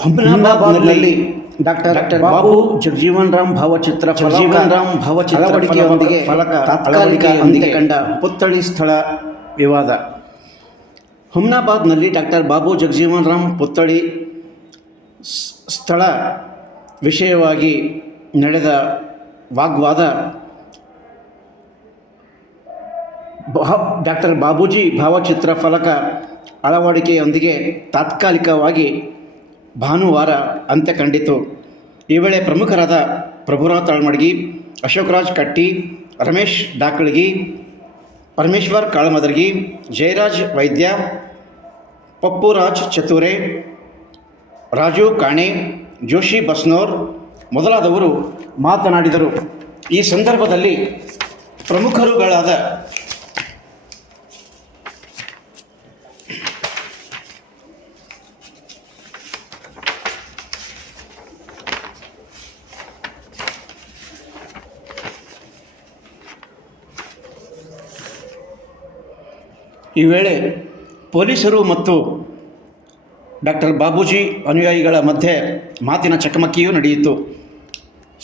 ಹುಮ್ನಾಬಾದ್ನಲ್ಲಿ doctor Babu Jagjivan Ram ಭಾವಚಿತ್ರ ಅಳವಡಿಕೆಯೊಂದಿಗೆ ತಾತ್ಕಾಲಿಕ ಅಂತ್ಯ ಕಂಡ ಪುತ್ಥಳಿ ಸ್ಥಳ ವಿವಾದ. ಹುಮ್ನಾಬಾದ್ನಲ್ಲಿ ಡಾಕ್ಟರ್ ಬಾಬು ಜಗಜೀವನ್ ರಾಮ್ ಪುತ್ಥಳಿ ಸ್ಥಳ ವಿಷಯವಾಗಿ ನಡೆದ ವಾಗ್ವಾದ ಡಾಕ್ಟರ್ ಬಾಬೂಜಿ ಭಾವಚಿತ್ರ ಫಲಕ ಅಳವಡಿಕೆಯೊಂದಿಗೆ ತಾತ್ಕಾಲಿಕವಾಗಿ ಭಾನುವಾರ ಅಂತ್ಯ ಕಂಡಿತು. ಈ ವೇಳೆ ಪ್ರಮುಖರಾದ ಪ್ರಭುರಾವ್ ತಾಳ್ಮಡ್ಗಿ, ಅಶೋಕರಾಜ್ ಕಟ್ಟಿ, ರಮೇಶ್ ಡಾಕಳಗಿ, ಪರಮೇಶ್ವರ್ ಕಾಳಮದರ್ಗಿ, ಜಯರಾಜ್ ವೈದ್ಯ, ಪಪ್ಪುರಾಜ್ ಚತುರೆ, ರಾಜು ಕಾಣೆ, ಜೋಶಿ ಬಸ್ನೋರ್ ಮೊದಲಾದವರು ಮಾತನಾಡಿದರು. ಈ ಸಂದರ್ಭದಲ್ಲಿ ಪ್ರಮುಖರುಗಳಾದ ಈ ವೇಳೆ ಪೊಲೀಸರು ಮತ್ತು ಡಾಕ್ಟರ್ ಬಾಬೂಜಿ ಅನುಯಾಯಿಗಳ ಮಧ್ಯೆ ಮಾತಿನ ಚಕಮಕಿಯೂ ನಡೆಯಿತು.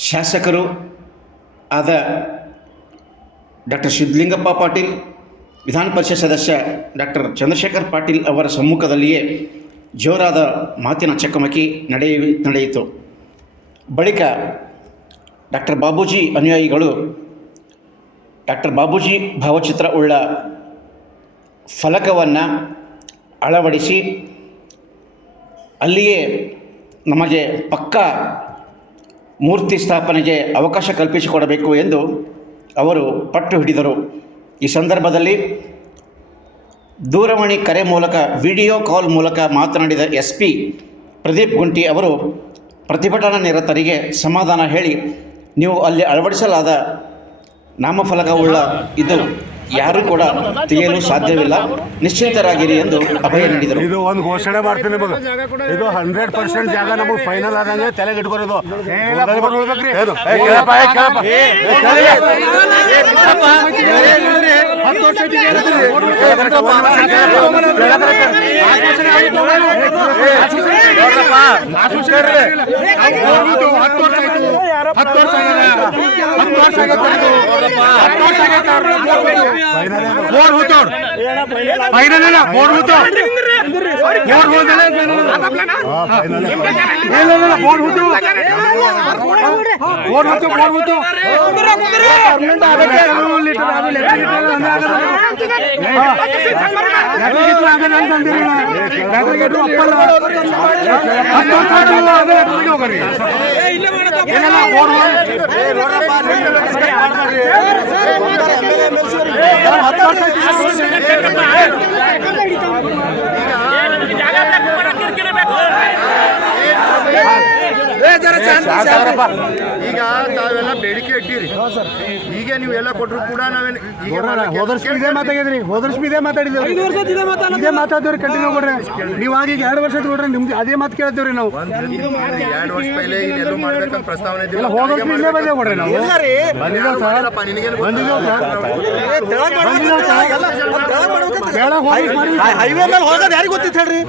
ಶಾಸಕರು ಆದ ಡಾಕ್ಟರ್ ಸಿದ್ಧಲಿಂಗಪ್ಪ ಪಾಟೀಲ್, ವಿಧಾನ ಪರಿಷತ್ ಸದಸ್ಯ ಡಾಕ್ಟರ್ ಚಂದ್ರಶೇಖರ್ ಪಾಟೀಲ್ ಅವರ ಸಮ್ಮುಖದಲ್ಲಿಯೇ ಜೋರಾದ ಮಾತಿನ ಚಕಮಕಿ ನಡೆಯಿತು. ಬಳಿಕ ಡಾಕ್ಟರ್ ಬಾಬೂಜಿ ಅನುಯಾಯಿಗಳು ಡಾಕ್ಟರ್ ಬಾಬೂಜಿ ಭಾವಚಿತ್ರ ಉಳ್ಳ ಫಲಕವನ್ನು ಅಳವಡಿಸಿ ಅಲ್ಲಿಯೇ ನಮಗೆ ಪಕ್ಕಾ ಮೂರ್ತಿ ಸ್ಥಾಪನೆಗೆ ಅವಕಾಶ ಕಲ್ಪಿಸಿಕೊಡಬೇಕು ಎಂದು ಅವರು ಪಟ್ಟು ಹಿಡಿದರು. ಈ ಸಂದರ್ಭದಲ್ಲಿ ದೂರವಾಣಿ ಕರೆ ಮೂಲಕ ವಿಡಿಯೋ ಕಾಲ್ ಮೂಲಕ ಮಾತನಾಡಿದ SP ಪ್ರದೀಪ್ ಗುಂಟಿ ಅವರು ಪ್ರತಿಭಟನಾ ನಿರತರಿಗೆ ಸಮಾಧಾನ ಹೇಳಿ, ನೀವು ಅಲ್ಲಿ ಅಳವಡಿಸಲಾದ ನಾಮಫಲಕವುಳ್ಳ ಇದು ಯಾರೂ ಕೂಡ ತೆಗೆಯಲು ಸಾಧ್ಯವಿಲ್ಲ, ನಿಶ್ಚಿಂತರಾಗಿರಿ ಎಂದು ಅಭಯ ನೀಡಿದರು. ಇದು ಒಂದು ಘೋಷಣೆ ಮಾಡ್ತೀನಿ, ಇದು 100% ಜಾಗ ನಮಗೆ ಫೈನಲ್ ಆದಂಗೆ ತಲೆಗೆ ಇಟ್ಕೊರೋದು. ಈಗ ತಾವೆಲ್ಲ ಬೇಡಿಕೆ ಇಟ್ಟಿರಿ, ಈಗ ನೀವೆಲ್ಲ ಕೊಟ್ಟರು ಕೂಡ ನಾವೇನು ಇದೇ ಮಾತಾಡಿದ್ರಿ, ಇದೇ ಮಾತಾಡಿದ್ರಿ, ಇದೇ ಮಾತಾಡಿದ್ರಿ, ಕಂಟಿನ್ಯೂ ಕೊಡ್ರಿ. ನೀವು ಆಗ ಈಗ 2 ವರ್ಷ ಕೊಡ್ರಿ, ನಿಮ್ದು ಅದೇ ಮಾತು ಕೇಳ್ತೀವ್ರಿ ನಾವು. 2 ವರ್ಷ ಪೈಲೆ ಇಲ್ಲೆಲ್ಲೋ ಮಾಡ್ಬೇಕಂತ ಪ್ರಸ್ತಾವನೆ ಕೊಡ್ರಿ ನಾವು ಹೈವೇ ಮೇಲೆ ಹೋಗೋದು ಯಾರಿಗೆ ಗೊತ್ತಿತ್ತು ಹೇಳ್ರಿ?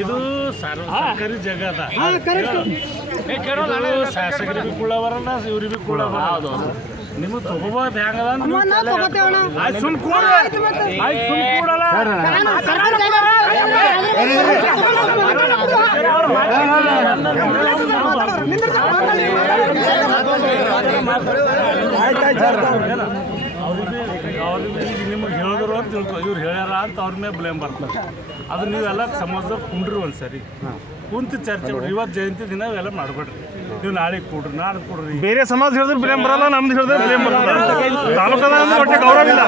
ಇದು ಸರ್ಕಾರಿ ಜಾಗ ಅದ, ಶಾಸಕರಿಗೆ ಕುಳ್ಳವರನ್ನ ಇವ್ರಿಗೆ ಕುಳ್ಳವರ ನಿಮಗೆ ತಗೋಬೋದು ಹೆಂಗದ ಸುಮ್ ಕೂಡಲ್ಲ ಅವ್ರಿಗೆ ನಿಮಗೆ ಹೇಳಿದ್ರು ಅಂತ ತಿಳ್ಕೊ, ಇವ್ರು ಹೇಳ್ಯಾರ ಅಂತ ಅವ್ರ ಮೇಲೆ ಬ್ಲೇಮ್ ಬರ್ತಾರೆ. ಅದು ನೀವೆಲ್ಲ ಸಮಾಜದವ್ರು ಕುಂಡ್ರಿ ಒಂದು ಸರಿ ಕುಂತು ಚರ್ಚೆ ಮಾಡಿ. ಇವತ್ತು ಜಯಂತಿ ದಿನ ಇವೆಲ್ಲ ಮಾಡಬೇಡ್ರಿ. ನೀವು ನಾಳೆ ಕೊಡ್ರಿ, ನಾಳೆ ಕೊಡ್ರಿ. ಬೇರೆ ಸಮಾಜ ಹೇಳಿದ್ರೆ ಬ್ಲೇಮ್ ಬರಲ್ಲ, ನಮ್ದು ಹೇಳಿದ್ರೆ ಬ್ಲೇಮ್ ಬರಲ್ಲ. ತಾಲೂಕದ ಒಟ್ಟೆ ಗೌರವ ಇಲ್ಲ.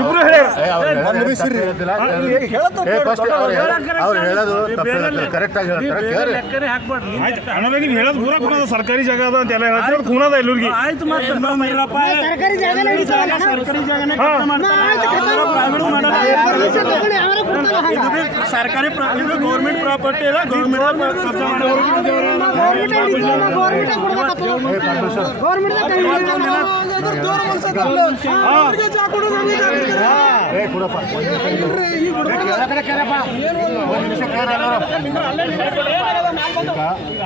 ಇಬ್ರು ಲೆಕ್ಕನೇ ಹಾಕ್ಬೇಡ್ರಿ. ಆಮೇಲೆ ನೀವು ಹೇಳೋದು ಪೂರ ಕುಣದ ಸರ್ಕಾರಿ ಜಾಗ ಅದ ಅಂತ ಎಲ್ಲ ಹೇಳ್ತೀವಿ. ಕುಣದ ಎಲ್ಲರಿಗೆ ಆಯ್ತು ಮತ್ತೆ ಸರ್ಕಾರಿ ಜಾಗ ಸರ್ಕಾರಿ ಗೌರ್ಮೆಂಟ್ ಪ್ರಾಪರ್ಟಿ ಇಲ್ಲ. ಗೌರ್ಮೆಂಟ್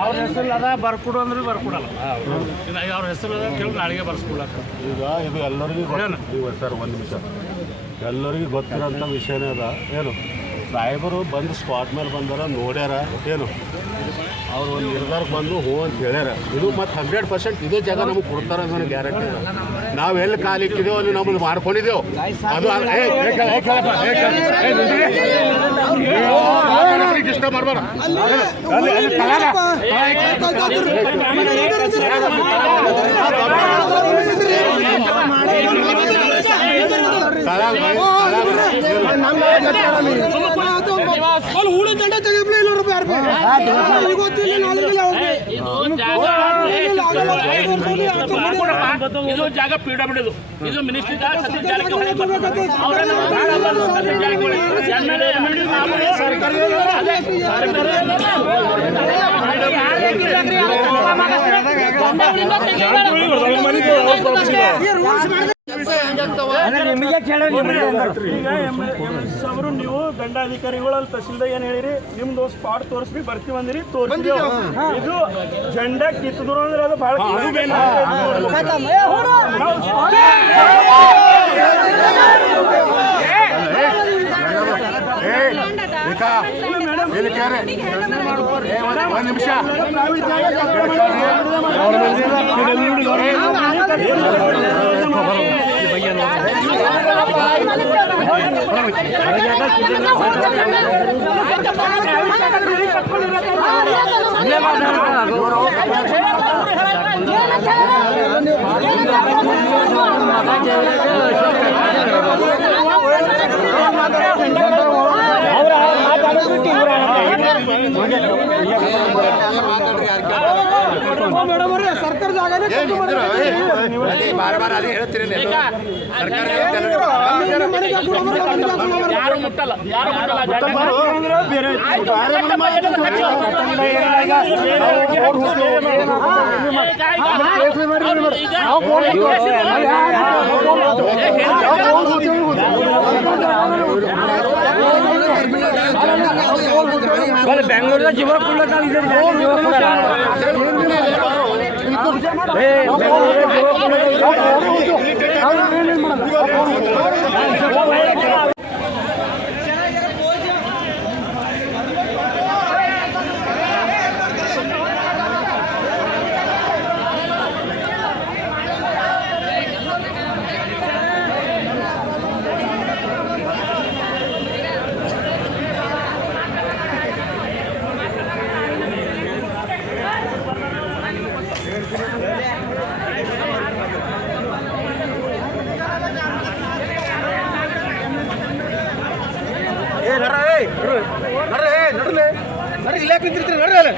ಅವ್ರ ಹೆಸರು ಅದ ಬರ್ಕೊಡು ಅಂದ್ರೆ ಬರ್ಕೊಡಲ್ಲ. ಅವ್ರ ಹೆಸರು ಅದ ಕೇಳಿ ನಾಳೆಗೆ ಬರ್ಸ್ಕೊಡಕ್ಕ. ಈಗ ಇದು ಎಲ್ಲರಿಗೂ ಸರ್ ಒಂದು ನಿಮಿಷ, ಎಲ್ಲರಿಗೂ ಗೊತ್ತಿರೋಂಥ ವಿಷಯನೇ ಅದ. ಏನು ಸಾಹೇಬರು ಬಂದು ಸ್ಪಾಟ್ ಮೇಲೆ ಬಂದಾರ, ನೋಡ್ಯಾರ. ಏನು ಅವ್ರು ಒಂದು ನಿರ್ಧಾರಕ್ಕೆ ಬಂದು ಹೋ ಅಂತ ಹೇಳ್ಯಾರ. ಇದು ಮತ್ತು 100% ಇದೇ ಜಾಗ ನಮಗೆ ಕೊಡ್ತಾರೆ ಅನ್ನೋ ಗ್ಯಾರಂಟಿ ಇದೆ. ನಾವು ಎಲ್ಲಿ ಕಾಲಿಕ್ಕಿದೇವೋ ಅಲ್ಲಿ ನಮ್ಮನ್ನು ಮಾಡ್ಕೊಂಡಿದ್ದೇವೆ. ಅದು ಡಿಸ್ಟರ್ಬ್ ಮಾಡಬೇಡ. ಇದು ಜಾಗ ಪಿಡಬ್ಲ್ಯೂ, ಇದು ಮಿನಿಸ್ಟ್ರಿ ಅವರು ನೀವು ದಂಡಾಧಿಕಾರಿಗಳಲ್ಲಿ ತಹಸೀಲ್ದಾರ್ ಏನ್ ಹೇಳಿರಿ, ನಿಮ್ದು ಸ್ಪಾಟ್ ತೋರಿಸ್ರಿ, ಬರ್ತೀವಿ ಅಂದಿರಿ, ತೋರಿಸಿ. ಇದು ಜೆಂಡಾ ಕಿತ್ತಿದ್ರು ಅಂದ್ರೆ ಅದು ಬಹಳ ಒಂದು ನಿಮಿಷ ಸರ್ಕಾರ ಜಾಗನೇ ಬಾರ ಅದೇ ಹೇಳ್ತೀರಿ. ಯಾರು ಮುಟ್ಟಲ್ಲ, ಯಾರು ಬೆಂಗಳೂರಿನ ಜೀವ ಇಲ್ಲ ಕುಂತಿರ್ತೀರಿ ನೋಡ್ರಿ ಅಲ್ಲ.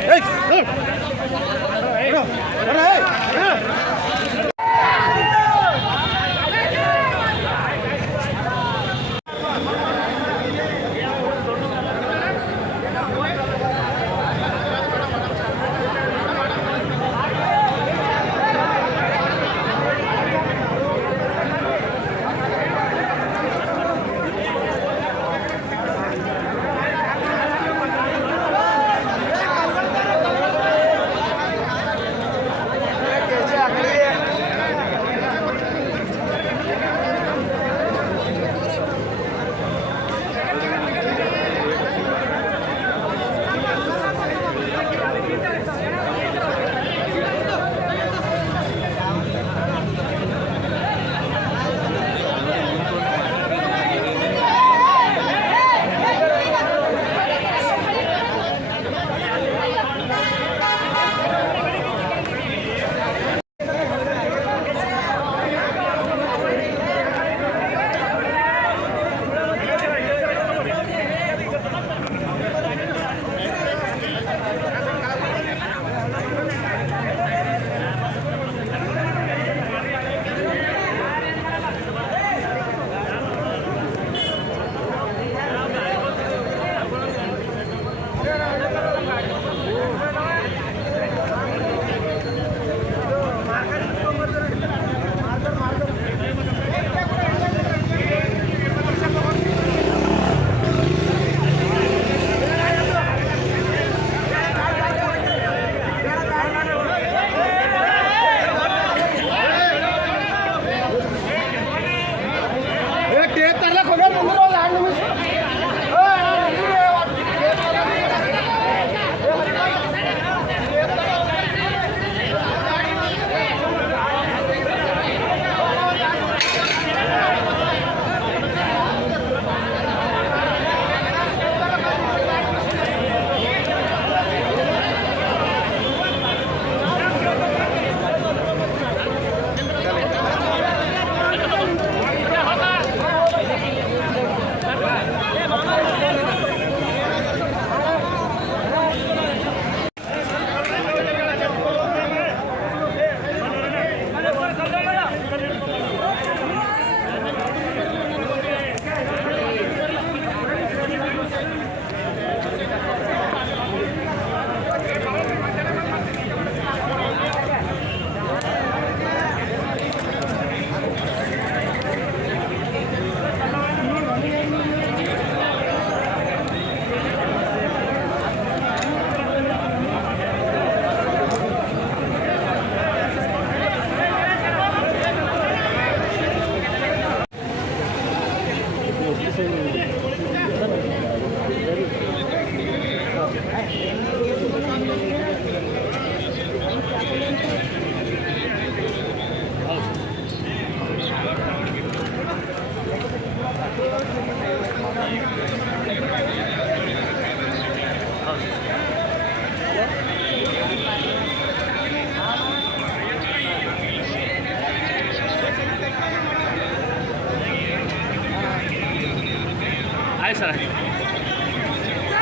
ಆಯ್ತು ಸರ್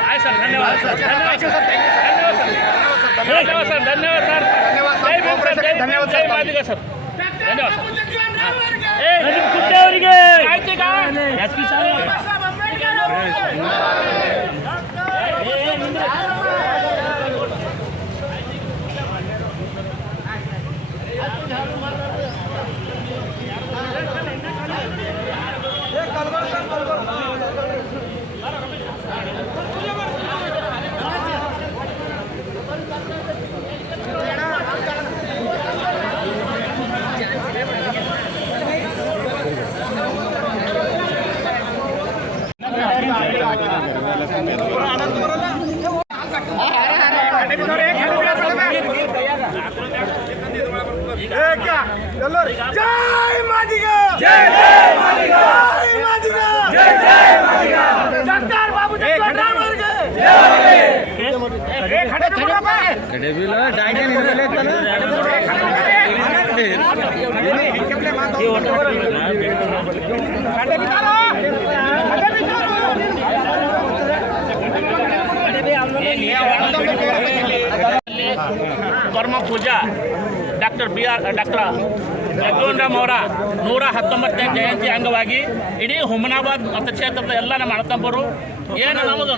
ಆಯ್ತು ಸರ್ ಧನ್ಯವಾದ ಸರ್ ಧನ್ಯವಾದ ಸರ್ ಧನ್ಯವಾದ ಸರ್ ಧನ್ಯವಾದ ಸರ್ ಧನ್ಯವಾದ ಸರ್ ಮಾದಿಗ ಸರ್ ಧನ್ಯವಾದ ಸರ್ ಅವರಿಗೆ ಆಯ್ತು ಈಗ ಎಸ್ ಪಿ ಸರ್ ಜೈ ಮಾದಿಗ ಜೈ ಮಾದಿಗ ಜೈ ಮಾದಿಗ ಜೈ ಮಾದಿಗ ಡಾಕ್ಟರ್ ಬಾಬು ಜಗಜೀವನ್ ಅವರಿಗೆ ಜೈ ಕಡೆ ಬಿಲ ಡಾಗೆ ನಿರಲೆ ಕರ್ಮ ಪೂಜಾ ಡಾಕ್ಟರ್ ಜಗಜೀವನ್ ರಾಮ್ ಅವರ 119ನೇ ಜಯಂತಿ ಅಂಗವಾಗಿ ಇಡೀ ಹುಮನಾಬಾದ್ ಮತಕ್ಷೇತ್ರದ ಎಲ್ಲ ನಮ್ಮ ಅಣ್ಣತಮ್ಮರು ಏನು ನಮ್ಮದು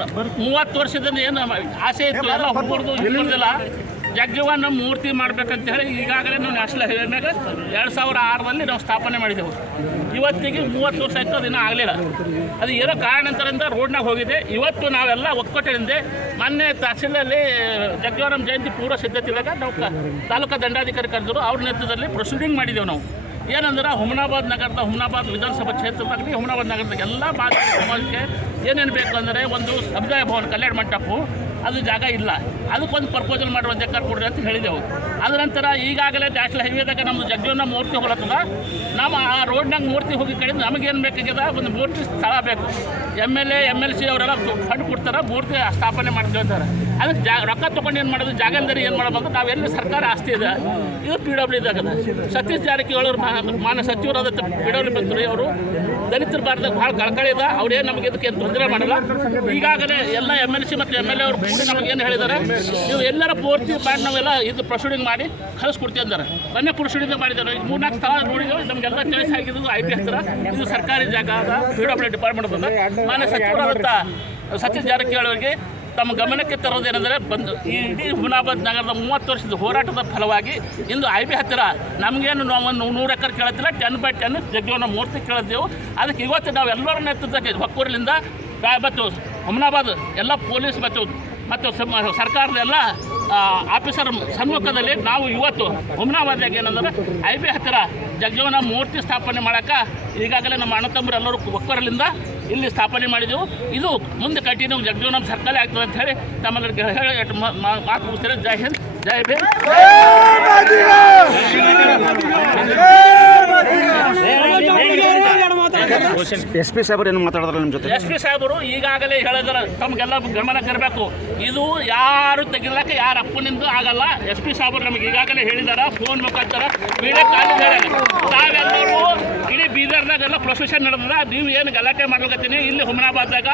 30 ವರ್ಷದಿಂದ ಏನು ಆಸೆ ಇತ್ತು ಎಲ್ಲ ಹುಡುಗರದು ಇಲ್ಲದಿಲ್ಲ ಜಗಜೀವನ್ ಮೂರ್ತಿ ಮಾಡ್ಬೇಕಂತ ಹೇಳಿ ಈಗಾಗಲೇ ನಾವು ನ್ಯಾಷನಲ್ ಹೈವೇ ಮೇಲೆ 2006ರಲ್ಲಿ ನಾವು ಸ್ಥಾಪನೆ ಮಾಡಿದೆವು. ಇವತ್ತಿಗೆ 30 ವರ್ಷ ಆಯಿತು, ಅದಿನ್ನೂ ಆಗಲಿಲ್ಲ. ಅದು ಏನೋ ಕಾರಣಾಂತರದಿಂದ ರೋಡ್ನಾಗ ಹೋಗಿದೆ. ಇವತ್ತು ನಾವೆಲ್ಲ ಒಕ್ಕೂಟದಿಂದ ಮೊನ್ನೆ ತಹಸೀಲಲ್ಲಿ ಜಗಜೀವನ್ ಜಯಂತಿ ಪೂರ್ವ ಸಿದ್ಧತೆ ಇದ್ದಾಗ ನಾವು ತಾಲೂಕಾ ದಂಡಾಧಿಕಾರಿ ಕರೆದರು. ಅವ್ರ ನೇತೃತ್ವದಲ್ಲಿ ಪ್ರೊಸೀಡಿಂಗ್ ಮಾಡಿದೆವು ನಾವು. ಏನಂದ್ರೆ ಹುಮನಾಬಾದ್ ವಿಧಾನಸಭಾ ಕ್ಷೇತ್ರದಾಗಲಿ ಹುಮನಾಬಾದ್ ನಗರದ ಎಲ್ಲ ಮಾದಿಗ ಸಮಾಜಕ್ಕೆ ಏನೇನು ಬೇಕು ಅಂದರೆ ಒಂದು ಸಮುದಾಯ ಭವನ, ಕಲ್ಯಾಣ ಮಂಟಪ, ಅದು ಜಾಗ ಇಲ್ಲ, ಅದಕ್ಕೊಂದು ಪ್ರಪೋಸಲ್ ಮಾಡುವ ಜಗ್ಗಾರ್ ಕೊಡ್ರಿ ಅಂತ ಹೇಳಿದೆವು. ಅದ ನಂತರ ಈಗಾಗಲೇ ನ್ಯಾಷನಲ್ ಹೈವೇದಾಗ ನಮ್ಮದು ಜಗಜೀವನ ಮೂರ್ತಿ ಹೋಗ್ಲತ್ತದ. ನಮ್ಮ ಆ ರೋಡ್ನಾಗ ಮೂರ್ತಿ ಹೋಗಿ ಕಡೆ ನಮಗೇನು ಬೇಕಾಗ್ಯದ, ಒಂದು ಮೂರ್ತಿ ಸ್ಥಳ ಬೇಕು. MLC ಅವರೆಲ್ಲ ಫಂಡ್ ಕೊಡ್ತಾರೆ, ಮೂರ್ತಿ ಸ್ಥಾಪನೆ ಮಾಡ್ತೀವಿ ಅಂತಾರೆ. ಅದಕ್ಕೆ ರೊಕ್ಕ ತೊಗೊಂಡು ಏನು ಮಾಡೋದು, ಜಾಗ ಇಲ್ಲದೆ ಏನು ಮಾಡೋದು ಅಂತ ನಾವೆಲ್ಲ ಸರ್ಕಾರ ಆಸ್ತಿ ಇದೆ. ಇದು PW ಇದಾಗದ. ಸತೀಶ್ ಜಾರಕಿಹೊಳಿ ಅವರು ಮಾನ್ಯ ಸಚಿವರಾದ PW ಬಂದರು. ಅವರು ದಲಿತರ ಭಾರತದಾಗ ಭಾಳ ಕಳಕಳಿ ಇದೆ. ಅವ್ರೇನು ನಮಗೆ ಇದಕ್ಕೆ ತೊಂದರೆ ಮಾಡಲ್ಲ. ಈಗಾಗಲೇ ಎಲ್ಲ MLC ಮತ್ತು MLA ಅವರು ಕೂಡ ನಮಗೇನು ಹೇಳಿದ್ದಾರೆ, ನೀವು ಎಲ್ಲರ ಪೂರ್ತಿ ಮಾಡಿ ನಾವೆಲ್ಲ ಇದು ಪ್ರೊಸೀಡಿಂಗ್ ಮಾಡಿ ಕಳಿಸ್ಕೊಡ್ತೀವಿ ಅಂತಾರೆ. ಮೊನ್ನೆ ಪ್ರೊಸೀಡಿಂಗ್ ಮಾಡಿದ್ದಾರೆ. 3-4 ಸ್ಥಳ ನೋಡಿದ್ವಿ, ನಮಗೆಲ್ಲ ಕೇಸ್ ಆಗಿದ್ದು IP ಹತ್ತಿರ. ಇದು ಸರ್ಕಾರಿ ಜಾಗ ಅದ, PW ಡಿಪಾರ್ಟ್ಮೆಂಟ್ ಬಂದ. ಮಾನ್ಯ ಸಚಿವರಾದಂಥ ಸತೀಶ್ ಜಾರಕಿಹೊಳಿ ಅವರಿಗೆ ತಮ್ಮ ಗಮನಕ್ಕೆ ತರೋದೇನೆಂದರೆ, ಈ ಇಡೀ ಹುಮನಾಬಾದ್ ನಗರದ 30 ವರ್ಷದ ಹೋರಾಟದ ಫಲವಾಗಿ ಇಂದು IP ಹತ್ತಿರ ನಮಗೇನು ನಾವು ಒಂದು 100 ಎಕರೆ ಕೇಳತ್ತಿಲ್ಲ, 10x10 ಜಗಜೀವನ ಮೂರ್ತಿ ಕೇಳಿದ್ದೆವು. ಅದಕ್ಕೆ ಇವತ್ತು ನಾವು ಎಲ್ಲರ ನೇತೃತ್ವಕ್ಕೆ ಒಕ್ಕೂರಿನಿಂದ ಮತ್ತು ಹುಮನಾಬಾದ್ ಎಲ್ಲ ಪೊಲೀಸ್ ಮತ್ತು ಸರ್ಕಾರದ ಎಲ್ಲ ಆಫೀಸರ್ ಸಮ್ಮುಖದಲ್ಲಿ ನಾವು ಇವತ್ತು ಹುಮನಾಬಾದ್ಯಾಗ ಏನಂದ್ರೆ IP ಹತ್ತಿರ ಜಗಜೀವನ ಮೂರ್ತಿ ಸ್ಥಾಪನೆ ಮಾಡೋಕ್ಕೆ ಈಗಾಗಲೇ ನಮ್ಮ ಅಣ್ಣ ತಮ್ಮರು ಎಲ್ಲರೂ ಒಕ್ಕೂರಲ್ಲಿಂದ ಇಲ್ಲಿ ಸ್ಥಾಪನೆ ಮಾಡಿದೆವು. ಇದು ಮುಂದೆ ಕಂಟಿನ್ಯೂ ಜಗಜೀವನ ಸರ್ಕಾರ ಆಗ್ತದೆ ಅಂತ ಹೇಳಿ ತಮ್ಮೆಲ್ಲರಿಗೆ ಹೇಳಿ ಮಾತು ಮುಗಿಸ್ತಾರೆ. ಜೈ ಹಿಂದ್, ಜೈ ಭೀಮ್. SP ಸಾಹೇಬರು ಏನು ಮಾತಾಡಿದ್ರೆ ನಿಮ್ಮ ಜೊತೆ? SP ಸಾಹೇಬರು ಈಗಾಗಲೇ ಹೇಳಿದ್ರೆ ತಮಗೆಲ್ಲ ಗಮನಕ್ಕೆ ಇರಬೇಕು. ಇದು ಯಾರು ತೆಗಿಲಕ್ಕೆ ಯಾರ ಅಪ್ಪನಿಂದ ಆಗಲ್ಲ. SP ಸಾಹೇಬರು ನಮಗೆ ಈಗಾಗಲೇ ಹೇಳಿದಾರ, ಫೋನ್ ಮುಖಾಂತರ ವಿಡಿಯೋ ಕಾಲ್ ಹೇಳಿ. ನಾವೆಲ್ಲರೂ ಇಡೀ ಬೀದರ್ದಾಗೆಲ್ಲ ಪ್ರೊಸೆಷನ್ ನಡೆದ. ನೀವು ಏನು ಗಲಾಟೆ ಮಾಡ್ಲಿಕತ್ತೀನಿ, ಇಲ್ಲಿ ಹುಮನಾಬಾದ್ದಾಗ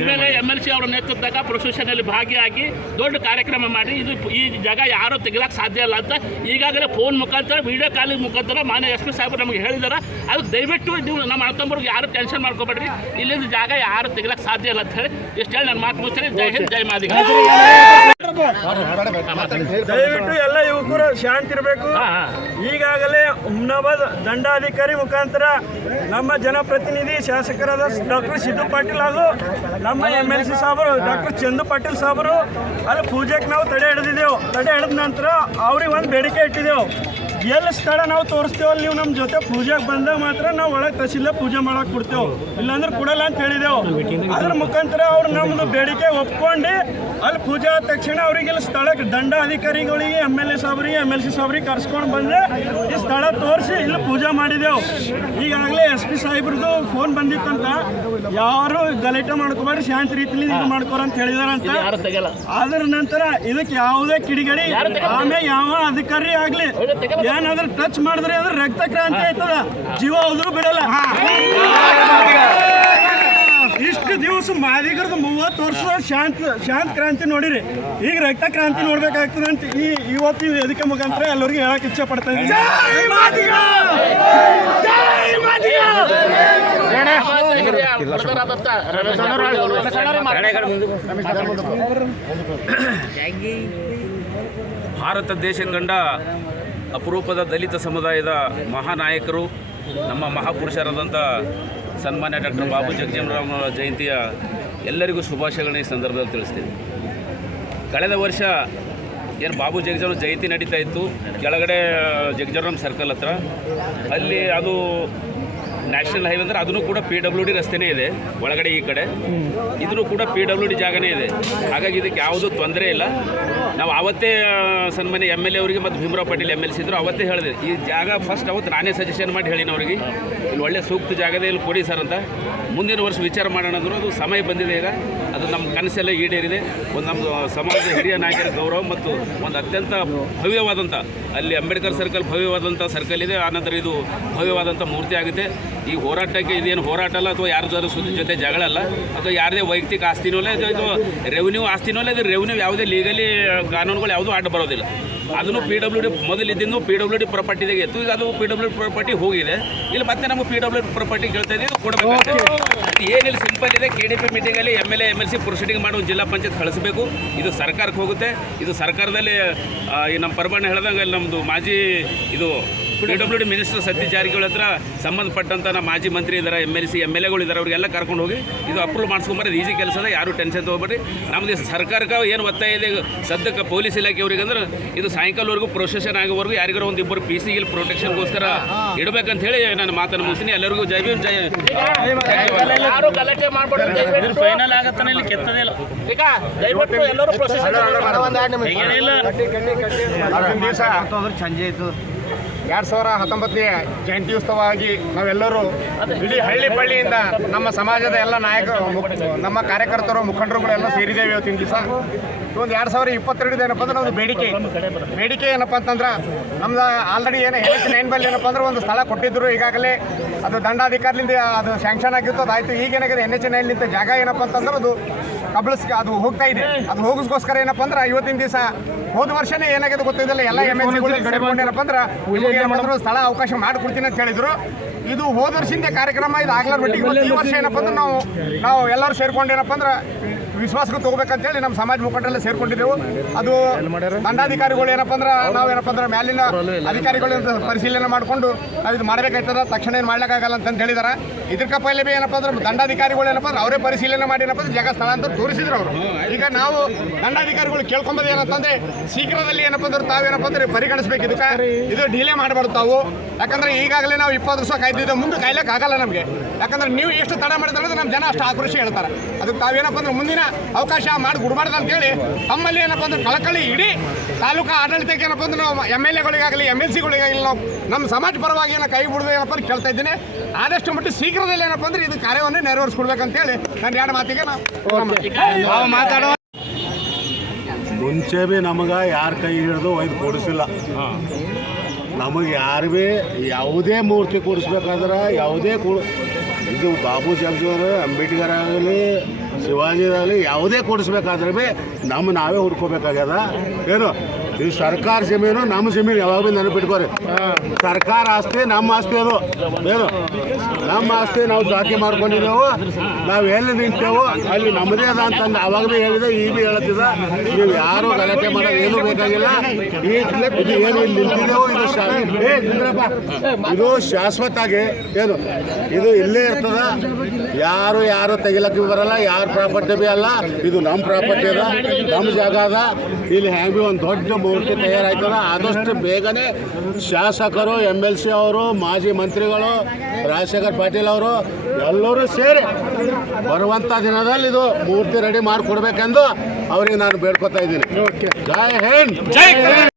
MLA MLC ಅವರ ನೇತೃತ್ವದಾಗ ಪ್ರೊಸೆಷನಲ್ಲಿ ಭಾಗಿಯಾಗಿ ದೊಡ್ಡ ಕಾರ್ಯಕ್ರಮ ಮಾಡಿ ಇದು ಈ ಜಾಗ ಯಾರು ತೆಗಿಲಕ್ಕೆ ಸಾಧ್ಯ ಇಲ್ಲ ಅಂತ ಈಗಾಗಲೇ ಫೋನ್ ಮುಖಾಂತರ ವಿಡಿಯೋ ಕಾಲಿಂಗ್ ಮುಖಾಂತರ ಮಾನ್ಯ SP ಸಾಹೇಬರು ನಮಗೆ ಹೇಳಿದಾರೆ. ಅದಕ್ಕೆ ದಯವಿಟ್ಟು ನೀವು ನಮ್ಮ ಅಣ್ಣತಮ್ಮರಿಗೆ ಯಾರು ಟೆನ್ಷನ್ ಮಾಡ್ಕೋಬೇಡ್ರಿ, ಇಲ್ಲಿಂದ ಜಾಗ ಯಾರು ತೆಗಿಲಕ್ಕೆ ಸಾಧ್ಯ ಇಲ್ಲ ಅಂತ ಹೇಳಿ ಇಷ್ಟು ಹೇಳಿ ನಾನು ಮಾತು ಮುಗಿಸ್ತೀನಿ. ಜೈ ಹಿಂದ್, ಜೈ ಮಾದಿಗ. ದಯವಿಟ್ಟು ಎಲ್ಲ ಯುವಕರು ಶಾಂತಿ ಇರಬೇಕು. ಈಗಾಗಲೇ ಹುಮನಾಬಾದ್ ದಂಡಾಧಿಕಾರಿ ಮುಖಾಂತರ ನಮ್ಮ ಜನಪ್ರತಿನಿಧಿ ಶಾಸಕರಾದ ಡಾಕ್ಟರ್ ಸಿದ್ದು ಪಾಟೀಲ್ ಹಾಗೂ ನಮ್ಮ MLC ಸಾಹೇಬರು ಡಾಕ್ಟರ್ ಚಂದು ಪಾಟೀಲ್ ಸಾಹೇಬರು ಅಲ್ಲಿ ಪೂಜೆಗೆ ನಾವು ತಡೆ ಹಿಡಿದಿದ್ದೆವು. ತಡೆ ಹಿಡಿದ ನಂತರ ಅವ್ರಿಗೆ ಒಂದು ಬೇಡಿಕೆ ಇಟ್ಟಿದ್ದೆವು. ಎಲ್ಲಿ ಸ್ಥಳ ನಾವು ತೋರಿಸ್ತೇವಲ್ಲ ನೀವು ನಮ್ಮ ಜೊತೆ ಪೂಜೆಗೆ ಬಂದಾಗ ಮಾತ್ರ ನಾವು ಒಳಗೆ ತಹಸೀಲ್ದಾರ್ ಪೂಜೆ ಮಾಡಕ್ಕೆ ಕೊಡ್ತೇವೆ ಇಲ್ಲಾಂದ್ರೆ ಕೊಡಲ್ಲ ಅಂತ ಹೇಳಿದೆವು. ಅದ್ರ ಮುಖಾಂತರ ಅವ್ರು ನಮ್ಮದು ಬೇಡಿಕೆ ಒಪ್ಕೊಂಡು ಅಲ್ಲಿ ಪೂಜೆ ಆದ ತಕ್ಷಣ ಅವರಿಗೆಲ್ಲ ಸ್ಥಳಕ್ಕೆ ದಂಡ ಅಧಿಕಾರಿಗಳಿಗೆ MLA ಸಾಬ್ರಿಗೆ MLC ಸಾಬ್ರಿಗೆ ಕರ್ಸ್ಕೊಂಡು ಬಂದರೆ ಈ ಸ್ಥಳ ತೋರಿಸಿ ಇಲ್ಲಿ ಪೂಜೆ ಮಾಡಿದೆವು. ಈಗಾಗಲೇ SP ಸಾಹೇಬ್ರದ್ದು ಫೋನ್ ಬಂದಿತ್ತಂತ, ಯಾರು ಗಲಾಟೆ ಮಾಡ್ಕೋಬೇಡಿ, ಶಾಂತ ರೀತಿಲಿ ಇದು ಮಾಡ್ಕೋರ ಅಂತ ಹೇಳಿದಾರಂತ. ಅದ್ರ ನಂತರ ಇದಕ್ಕೆ ಯಾವುದೇ ಕಿಡಿಗಡಿ ಆಮೇಲೆ ಯಾವ ಅಧಿಕಾರಿ ಆಗ್ಲಿ ಏನಾದ್ರೂ ಟಚ್ ಮಾಡಿದ್ರೆ ಅಂದ್ರೆ ರಕ್ತ ಕ್ರಾಂತಿ ಆಯ್ತದ, ಜೀವ ಹೋದ್ರು ಬಿಡಲ್ಲ. ಇಷ್ಟು ದಿವಸ ಮಾದಿಗರದು 30 ವರ್ಷ ಶಾಂತ ಕ್ರಾಂತಿ ನೋಡಿರಿ, ಈಗ ರಕ್ತ ಕ್ರಾಂತಿ ನೋಡ್ಬೇಕಾಗ್ತದೆ ಅಂತ ಇವತ್ತು ಈ ವೇದಿಕೆ ಮುಖಾಂತರ ಎಲ್ಲರಿಗೂ ಹೇಳಕ್ ಇಚ್ಛೆ ಪಡ್ತಾ ಇದ್ದೀನಿ. ಭಾರತ ದೇಶ ಕಂಡ ಅಪರೂಪದ ದಲಿತ ಸಮುದಾಯದ ಮಹಾನಾಯಕರು, ನಮ್ಮ ಮಹಾಪುರುಷರಾದಂಥ ಸನ್ಮಾನ್ಯ ಡಾಕ್ಟರ್ ಬಾಬು ಜಗಜೀವನರಾಮ್ ಜಯಂತಿಯ ಎಲ್ಲರಿಗೂ ಶುಭಾಶಯಗಳನ್ನ ಈ ಸಂದರ್ಭದಲ್ಲಿ ತಿಳಿಸ್ತೀನಿ. ಕಳೆದ ವರ್ಷ ಏನು ಬಾಬು ಜಗಜೀವನ ಜಯಂತಿ ನಡೀತಾ ಇತ್ತು, ಕೆಳಗಡೆ ಜಗಜೀವನರಾಮ್ ಸರ್ಕಲ್ ಹತ್ರ, ಅಲ್ಲಿ ಅದು ನ್ಯಾಷನಲ್ ಹೈವೇ ಅಂದರೆ ಅದನ್ನು ಕೂಡ PWD ರಸ್ತೆನೇ ಇದೆ, ಒಳಗಡೆ ಈ ಕಡೆ ಇದನ್ನು ಕೂಡ PWD ಜಾಗನೇ ಇದೆ. ಹಾಗಾಗಿ ಇದಕ್ಕೆ ಯಾವುದೂ ತೊಂದರೆ ಇಲ್ಲ. ನಾವು ಆವತ್ತೇ ಸನ್ಮಾನ್ಯ MLA ಅವರಿಗೆ ಮತ್ತು ಭೀಮರಾವ್ ಪಾಟೀಲ್ MLC ಇದ್ದರು, ಅವತ್ತೇ ಹೇಳಿದೆ ಈ ಜಾಗ ಫಸ್ಟ್ ಅವತ್ತು ನಾನೇ ಸಜೆಷನ್ ಮಾಡಿ ಹೇಳಿನ ಅವರಿಗೆ, ಇಲ್ಲಿ ಒಳ್ಳೆ ಸೂಕ್ತ ಜಾಗದೇ ಇಲ್ಲಿ ಕೊಡಿ ಸರ್ ಅಂತ. ಮುಂದಿನ ವರ್ಷ ವಿಚಾರ ಮಾಡೋಣ ಅಂದರು. ಅದು ಸಮಯ ಬಂದಿದೆ, ಈಗ ಅದು ನಮ್ಮ ಕನಸೆಲ್ಲ ಈಡೇರಿದೆ. ಒಂದು ನಮ್ಮ ಸಮಾಜದ ಹಿರಿಯ ನಾಯಕರ ಗೌರವ ಮತ್ತು ಒಂದು ಅತ್ಯಂತ ಭವ್ಯವಾದಂಥ, ಅಲ್ಲಿ ಅಂಬೇಡ್ಕರ್ ಸರ್ಕಲ್ ಭವ್ಯವಾದಂಥ ಸರ್ಕಲ್ ಇದೆ, ಆನಂತರ ಇದು ಭವ್ಯವಾದಂಥ ಮೂರ್ತಿ ಆಗುತ್ತೆ. ಈ ಹೋರಾಟಕ್ಕೆ ಇದೇನು ಹೋರಾಟ ಅಲ್ಲ, ಅಥವಾ ಯಾರ ಜೊತೆ ಜಗಳ ಅಲ್ಲ, ಅಥವಾ ಯಾರದೇ ವೈಯಕ್ತಿಕ ಆಸ್ತಿನೂ ಅಲ್ಲ, ಇದು ರೆವಿನ್ಯೂ ಆಸ್ತಿನೂ ಅಲ್ಲ. ಇದು ರೆವಿನ್ಯೂ ಯಾವುದೇ ಲೀಗಲಿ ಕಾನೂನುಗಳು ಯಾವುದೂ ಅಡ್ಡ ಬರೋದಿಲ್ಲ. ಅದನ್ನು PWD ಮೊದಲಿದ್ದು PWD ಪ್ರಾಪರ್ಟಿದಾಗೆ ಇತ್ತು, ಈಗ ಅದು PWD ಪ್ರಾಪರ್ಟಿ ಹೋಗಿದೆ. ಇಲ್ಲಿ ಮತ್ತೆ ನಮಗೆ PWD ಪ್ರಾಪರ್ಟಿ ಕೇಳ್ತಾ ಇದ್ದೀವಿ, ಕೊಡಬೇಕು. ಏನಿಲ್ಲ, ಸಿಂಪಲ್ ಇದೆ. KDP ಮೀಟಿಂಗಲ್ಲಿ MLA MLC ಪ್ರೊಸೀಡಿಂಗ್ ಮಾಡಿ ಒಂದು ಜಿಲ್ಲಾ ಪಂಚಾಯತ್ ಕಳಿಸಬೇಕು. ಇದು ಸರ್ಕಾರಕ್ಕೆ ಹೋಗುತ್ತೆ. ಇದು ಸರ್ಕಾರದಲ್ಲಿ ಈ ನಮ್ಮ ಪರಮಾಣ ಹೇಳ್ದಂಗೆ ಅಲ್ಲಿ ನಮ್ಮದು ಮಾಜಿ ಇದು PWD ಮಿನಿಸ್ಟರ್ ಸತೀಶ್ ಜಾರಕಿಹೊಳಿ ಹತ್ರ ಸಂಬಂಧಪಟ್ಟಂಥ ನಮ್ಮ ಮಾಜಿ ಮಂತ್ರಿ ಇದ್ದಾರೆ, MLC MLAಗಳು ಇದ್ದಾರೆ, ಅವರಿಗೆಲ್ಲ ಕರ್ಕೊಂಡು ಹೋಗಿ ಇದು ಅಪ್ರೂವ್ ಮಾಡಿಸ್ಕೊಂಬರೋದು ಈಸಿ ಕೆಲಸ ಅದ. ಯಾರು ಟೆನ್ಷನ್ ತೊಗೊಬೇಡಿ. ನಮ್ಮದು ಸರ್ಕಾರಕ್ಕೆ ಏನು ಒತ್ತಾಯ ಇದೆ ಸದ್ಯಕ್ಕೆ ಪೊಲೀಸ್ ಇಲಾಖೆಯವ್ರಿಗೆ ಅಂದ್ರೆ ಇದು ಸಾಯಂಕಾಲವರೆಗೂ ಪ್ರೊಸೆಷನ್ ಆಗೋವರೆಗೂ ಯಾರಿಗಾರ ಒಂದು ಇಬ್ಬರು PC ಇಲ್ಲಿ ಪ್ರೊಟೆಕ್ಷನ್ಗೋಸ್ಕರ ಇಡಬೇಕಂತ ಹೇಳಿ ನಾನು ಮಾತನ್ನು ಮುಗಿಸ್ತೀನಿ. ಎಲ್ಲರಿಗೂ ಜೈ ಭೀಮ್, ಜೈ ಯಾರು ಗಲಾಟೆ ಮಾಡ್ಬಿಡ್ತಾರೆ, ಫೈನಲ್ ಆಗತ್ತಾನೆ, ಇಲ್ಲಿ ಕೆತ್ತದಿಲ್ಲ. ಈಗ ದಯವಿಟ್ಟು ಎಲ್ಲರೂ ಪ್ರೊಸೆಷನ್ ಸಂಜೆ ಇತ್ತು 2019ನೇ ಜಯಂತಿ ಉತ್ಸವವಾಗಿ ನಾವೆಲ್ಲರೂ ಇಡೀ ಹಳ್ಳಿ ಬಳ್ಳಿಯಿಂದ ನಮ್ಮ ಸಮಾಜದ ಎಲ್ಲ ನಾಯಕರು, ನಮ್ಮ ಕಾರ್ಯಕರ್ತರು, ಮುಖಂಡರುಗಳೆಲ್ಲ ಸೇರಿದ್ದೇವೆ ಇವತ್ತಿನ ದಿವಸ. ಒಂದು 2022 ಏನಪ್ಪ ಅಂದ್ರೆ ನಮ್ಮದು ಬೇಡಿಕೆ ಏನಪ್ಪ ಅಂತಂದ್ರೆ ನಮ್ದು ಆಲ್ರೆಡಿ ಏನು NH9 ಏನಪ್ಪ ಅಂದ್ರೆ ಒಂದು ಸ್ಥಳ ಕೊಟ್ಟಿದ್ದರು, ಈಗಾಗಲೇ ಅದು ದಂಡಾಧಿಕಾರಿಯಿಂದ ಅದು ಸ್ಯಾಂಕ್ಷನ್ ಆಗಿತ್ತು, ಅದಾಯಿತು. ಈಗೇನಾಗಿದೆ NH9 ಜಾಗ ಏನಪ್ಪ ಅಂತಂದ್ರೆ ಅದು ಅದು ಹೋಗ್ತಾ ಇದೆ. ಅದು ಹೋಗೋಸ್ಕರ ಏನಪ್ಪ ಅಂದ್ರೆ ಇವತ್ತಿನ ದಿವಸ ಹೋದ ವರ್ಷನೇ ಏನಾಗಿದೆ ಗೊತ್ತಿದ್ದಿಲ್ಲ, ಎಲ್ಲ MLCಗಳು ಸೇರ್ಕೊಂಡು ಏನಪ್ಪ ಅಂದ್ರೆ ಏನಪ್ಪ ಸ್ಥಳ ಅವಕಾಶ ಮಾಡಿಕೊಡ್ತೀನಿ ಅಂತ ಹೇಳಿದ್ರು. ಇದು ಹೋದ ವರ್ಷದಿಂದ ಕಾರ್ಯಕ್ರಮ, ಇದು ಆಗ್ಲಾರ ಮಟ್ಟಿಗೆ ಈ ವರ್ಷ ಏನಪ್ಪ ಅಂದ್ರೆ ನಾವು ಎಲ್ಲರೂ ಸೇರ್ಕೊಂಡು ಏನಪ್ಪ ಅಂದ್ರೆ ವಿಶ್ವಾಸಕ್ಕೆ ತಗೋಬೇಕಂತೇಳಿ ನಮ್ಮ ಸಮಾಜ ಮುಖಂಡರೆಲ್ಲ ಸೇರ್ಕೊಂಡಿದ್ದೆವು. ಅದು ದಂಡಾಧಿಕಾರಿಗಳು ಏನಪ್ಪ ಅಂದ್ರೆ ನಾವೇನಪ್ಪ ಅಂದ್ರೆ ಮ್ಯಾಲಿನ ಅಧಿಕಾರಿಗಳಿಂದ ಪರಿಶೀಲನೆ ಮಾಡಿಕೊಂಡು ನಾವು ಇದು ಮಾಡಬೇಕಾಯ್ತದ, ತಕ್ಷಣ ಏನು ಮಾಡ್ಲಿಕ್ಕಾಗಲ್ಲ ಅಂತ ಹೇಳಿದಾರೆ. ಇದಕ್ಕೆ ಪೈಲೆ ಏನಪ್ಪ ಅಂದ್ರೆ ದಂಡಾಧಿಕಾರಿಗಳು ಏನಪ್ಪ ಅಂದ್ರೆ ಅವರೇ ಪರಿಶೀಲನೆ ಮಾಡಿ ಏನಪ್ಪ ಅಂದ್ರೆ ಜಾಗ ಸ್ಥಳಾಂತರ ತೋರಿಸಿದ್ರು ಅವರು. ಈಗ ನಾವು ದಂಡಾಧಿಕಾರಿಗಳು ಕೇಳ್ಕೊಂಬೋದು ಏನಂತಂದ್ರೆ ಶೀಘ್ರದಲ್ಲಿ ಏನಪ್ಪ ಅಂದ್ರೆ ತಾವೇನಪ್ಪ ಅಂದ್ರೆ ಪರಿಗಣಿಸ್ಬೇಕು, ಇದು ಡಿಲೇ ಮಾಡಬಾರ್ದು ತಾವು. ಯಾಕಂದ್ರೆ ಈಗಾಗಲೇ ನಾವು 20 ವರ್ಷ ಕಾಯ್ದಿದ್ದೇವೆ, ಮುಂದೆ ಕಾಯ್ಲಿಕ್ಕೆ ಆಗಲ್ಲ ನಮಗೆ. ಯಾಕಂದ್ರೆ ನೀವು ಎಷ್ಟು ತಡ ಮಾಡಿದ್ರೆ ನಮ್ಮ ಜನ ಅಷ್ಟು ಆಕ್ರೋಶ ಹೇಳ್ತಾರೆ. ಅದಕ್ಕೆ ತಾವೇನಪ್ಪ ಅಂದ್ರೆ ಮುಂದಿನ ಅವಕಾಶ ಮಾಡಿ ಕೊಡಬಾರ್ದು ಅಂತೇಳಿ ತಮ್ಮಲ್ಲಿ ಏನಪ್ಪ ಅಂದ್ರೆ ಕಳಕಳಿ ಇಡೀ ತಾಲೂಕು ಆಡಳಿತಕ್ಕೆ ಏನಪ್ಪ ಅಂದ್ರೆ ನಾವು MLAಗಳಿಗಾಗಲಿ MLCಗಳಿಗಾಗಲಿ ನಾವು ನಮ್ಮ ಸಮಾಜ ಪರವಾಗಿ ಏನೋ ಕೈ ಬಿಡೋದು ಏನಪ್ಪ ಅಂದ್ರೆ ಕೇಳ್ತಾ ಇದ್ದೀನಿ. ಆದಷ್ಟು ಮಟ್ಟಿಗೆ ಶೀಘ್ರದಲ್ಲಿ ಏನಪ್ಪ ಅಂದ್ರೆ ಇದು ಕಾರ್ಯವನ್ನು ನೆರವೇರಿಸ್ಕೊಡ್ಬೇಕಂತೇಳಿ ನಾನು ಎರಡು ಮಾತಿಗೆ ನಾವು ಮಾತಾಡೋ ಮುಂಚೆ ಭೀ ನಮಗೆ ಯಾರ ಕೈ ಹಿಡಿದು ಒಯ್ದು ಕೊಡಿಸಿಲ್ಲ. ನಮಗೆ ಯಾರು ಭೀ ಯಾವುದೇ ಮೂರ್ತಿ ಕೂಡಿಸ್ಬೇಕಾದ್ರೆ ಯಾವುದೇ ಇದು ಬಾಬು ಜಗಜೀವನ ಅಂಬೇಡ್ಕರ್ ಆಗಲಿ ಶಿವಾಜಿದಾಗಲಿ ಯಾವುದೇ ಕೂಡಿಸ್ಬೇಕಾದ್ರೆ ಭೀ ನಾವೇ ಹುಡ್ಕೋಬೇಕಾಗ್ಯದ. ಏನು ಇದು ಸರ್ಕಾರ ಜಮೀನು, ನಮ್ಮ ಜಮೀನು ಯಾವಾಗ ಭೀ ನೆನಪಿಟ್ಕೋರಿ. ಸರ್ಕಾರ ಆಸ್ತಿ ನಮ್ಮ ಆಸ್ತಿ, ಅದು ಏನು ನಮ್ಮ ಆಸ್ತಿ. ನಾವು ಜಾತಿ ಮಾಡ್ಕೊಂಡಿದ್ದೆವು, ನಾವು ಎಲ್ಲಿ ನಿಂತೇವೋ ಅಲ್ಲಿ ನಮ್ಮದೇ ಅದ ಅಂತಂದು ಅವಾಗ ಭೀ ಹೇಳಿದೆ, ಈಗ ಭೀ ಹೇಳ್ತಿದ್ದ. ನೀವು ಯಾರು ಗಲಾಟೆ ಮಾಡೋದು ಏನೂ ಬೇಕಾಗಿಲ್ಲ. ಇದು ಏನು ಇಲ್ಲಿ ನಿಂತಿದ್ದೆವು, ಇದು ಶಾಶ್ವತ ಆಗಿ ಏನು ಇದು ಇಲ್ಲೇ ಇರ್ತದ. ಯಾರು ತೆಗಿಲಕ್ಕೆ ಬರಲ್ಲ, ಯಾರ ಪ್ರಾಪರ್ಟಿ ಭೀ ಅಲ್ಲ. ಇದು ನಮ್ಮ ಪ್ರಾಪರ್ಟಿ ಅದ, ನಮ್ಮ ಜಾಗ ಅದ. ಇಲ್ಲಿ ಹ್ಯಾಂಗೆ ಭೀ ಒಂದು ದೊಡ್ಡ ಮೂರ್ತಿ ತಯಾರಾಯ್ತದ ಆದಷ್ಟು ಬೇಗನೆ ಶಾಸಕರು MLC ಅವರು ಮಾಜಿ ಮಂತ್ರಿಗಳು ರಾಜಶೇಖರ್ ಪಾಟೀಲ್ ಅವರು ಎಲ್ಲರೂ ಸೇರಿ ಬರುವಂಥ ದಿನದಲ್ಲಿ ಇದು ಮೂರ್ತಿ ರೆಡಿ ಮಾಡಿಕೊಡ್ಬೇಕೆಂದು ಅವ್ರಿಗೆ ನಾನು ಬೇಡ್ಕೊತಾ ಇದ್ದೀನಿ. ಜೈ ಹಿಂದ್.